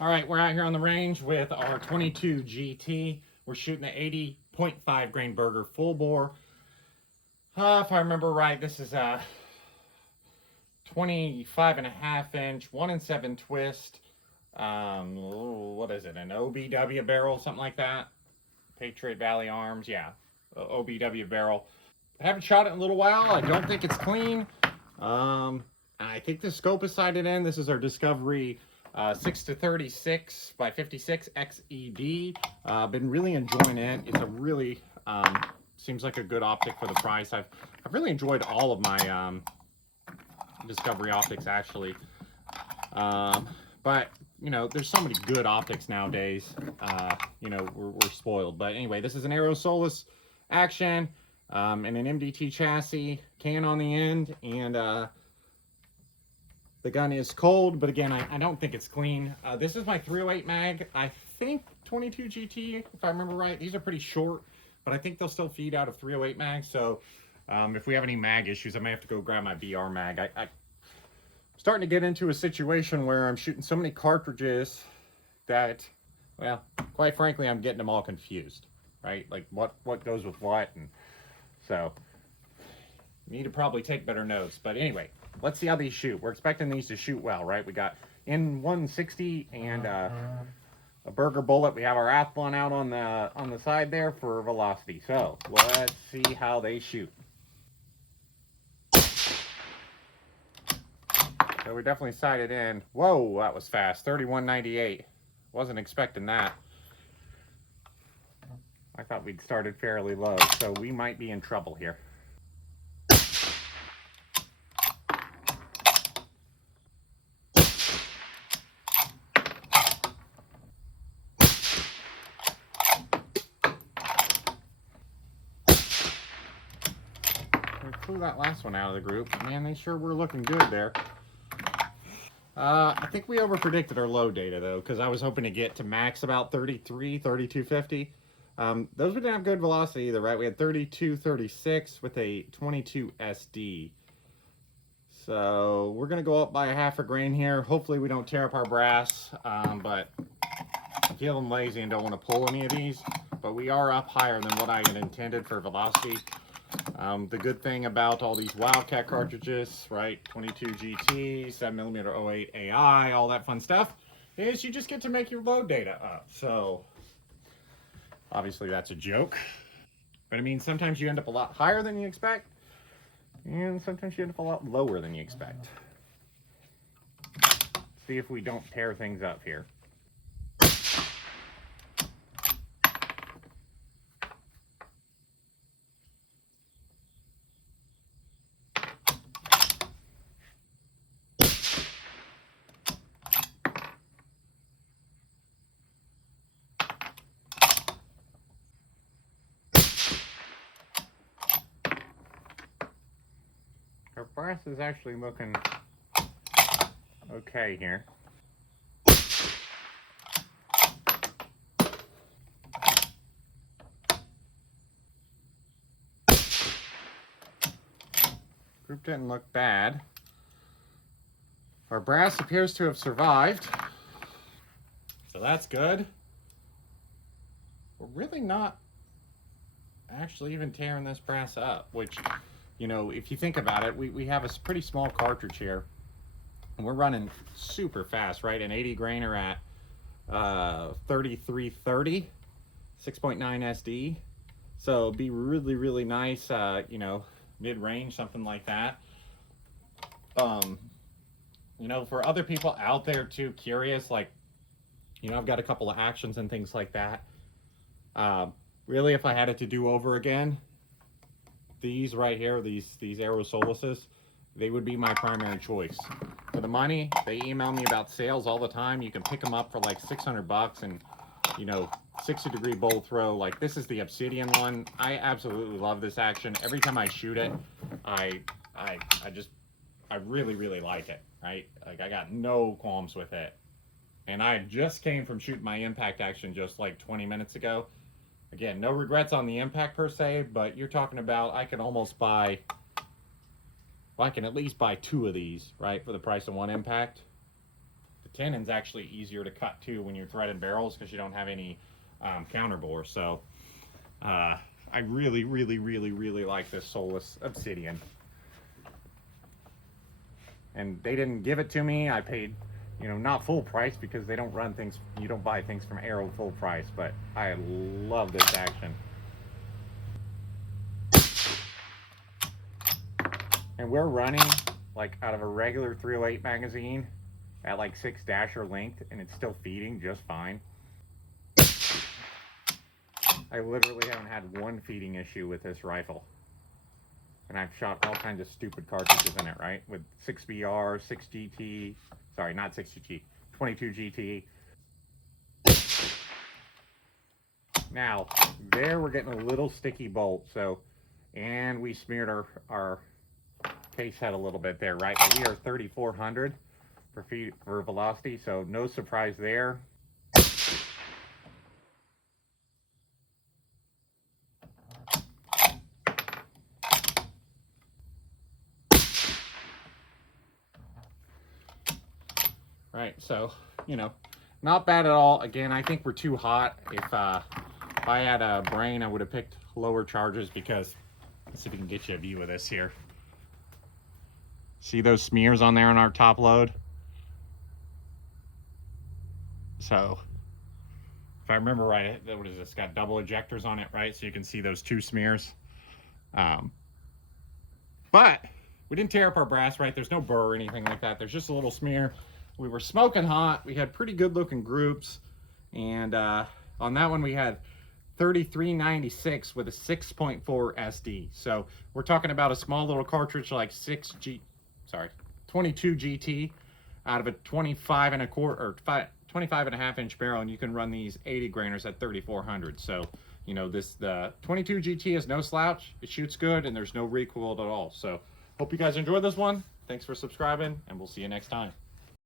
All right, we're out here on the range with our 22 GT. We're shooting the 80.5 grain Berger full bore. If I remember right, this is a 25.5 inch, 1 in 7 twist. What is it? An OBW barrel, something like that. Patriot Valley Arms, yeah, OBW barrel. I haven't shot it in a little while. I don't think it's clean. I think the scope is sighted in. This is our Discovery 6-36 by 56 XED. Been really enjoying it. It's a really seems like a good optic for the price. I've really enjoyed all of my Discovery optics actually. But you know, there's so many good optics nowadays. You know, we're spoiled. But anyway, this is an Aero Solus action and an MDT chassis, can on the end, and the gun is cold, but again, I don't think it's clean. This is my 308 mag. I think 22 GT, if I remember right. These are pretty short, but I think they'll still feed out of 308 mag. So if we have any mag issues, I may have to go grab my BR mag. I'm starting to get into a situation where I'm shooting so many cartridges that, well, quite frankly, I'm getting them all confused, right? Like what goes with what, and so need to probably take better notes. But anyway, let's see how these shoot. We're expecting these to shoot well, right? We got n160 and a Berger bullet. We have our Athlon out on the side there for velocity. So let's see how they shoot. So we're definitely sighted in. Whoa, that was fast. 3198. Wasn't expecting that. I thought we'd started fairly low, so we might be in trouble here. Flew that last one out of the group. Man, they sure were looking good there. I think we overpredicted our low data though, because I was hoping to get to max about 33, 3250. Those didn't have good velocity either, right? We had 3236 with a 22 SD. So we're gonna go up by a half a grain here. Hopefully we don't tear up our brass, but I'm feeling lazy and don't want to pull any of these. But we are up higher than what I had intended for velocity. The good thing about all these Wildcat cartridges, right, 22 GT, 7mm 08 AI, all that fun stuff, is you just get to make your load data up. So, obviously that's a joke, but it means sometimes you end up a lot higher than you expect, and sometimes you end up a lot lower than you expect. See if we don't tear things up here. Our brass is actually looking okay here. Group didn't look bad. Our brass appears to have survived, so that's good. We're really not actually even tearing this brass up, which, you know, if you think about it, we have a pretty small cartridge here, and we're running super fast, right? An 80 grainer at 3330, 6.9 SD. So it'd be really, really nice, you know, mid-range, something like that. You know, for other people out there too curious, like, you know, I've got a couple of actions and things like that. Really, if I had it to do over again, these right here, these Aero Soluses, they would be my primary choice. For the money, they email me about sales all the time. You can pick them up for like 600 bucks and, you know, 60-degree bolt throw. Like, this is the Obsidian one. I absolutely love this action. Every time I shoot it, I really, really like it, right? Like, I got no qualms with it. And I just came from shooting my impact action just like 20 minutes ago. Again, no regrets on the impact per se, but you're talking about I can almost buy, well, I can at least buy 2 of these, right, for the price of 1 impact. the tenon's actually easier to cut too when you're threading barrels because you don't have any counterbore. So I really, really, really, really like this Solus Obsidian. And they didn't give it to me. I paid, you know, not full price because they don't run things, you don't buy things from Arrow full price, but I love this action. And we're running like out of a regular 308 magazine at like 6 dasher length, and it's still feeding just fine. I literally haven't had one feeding issue with this rifle. And I've shot all kinds of stupid cartridges in it, right? With 6BR, 6GT, sorry, not 6GT, 22GT. Now, there we're getting a little sticky bolt, so, and we smeared our case head a little bit there, right? But we are 3,400 for velocity, so no surprise there. Right, so, you know, not bad at all. Again, I think we're too hot. If I had a brain, I would have picked lower charges because, let's see if we can get you a view of this here. See those smears on there on our top load? So, if I remember right, what is this? Got double ejectors on it, right? So you can see those 2 smears. But we didn't tear up our brass, right? There's no burr or anything like that. There's just a little smear. We were smoking hot. We had pretty good looking groups. And on that one, we had 3396 with a 6.4 SD. So we're talking about a small little cartridge like 22 GT out of a 25 and a quarter or 25 and a half inch barrel, and you can run these 80 grainers at 3,400. So, you know, the 22 GT is no slouch. It shoots good, and there's no recoil at all. So hope you guys enjoyed this one. Thanks for subscribing, and we'll see you next time.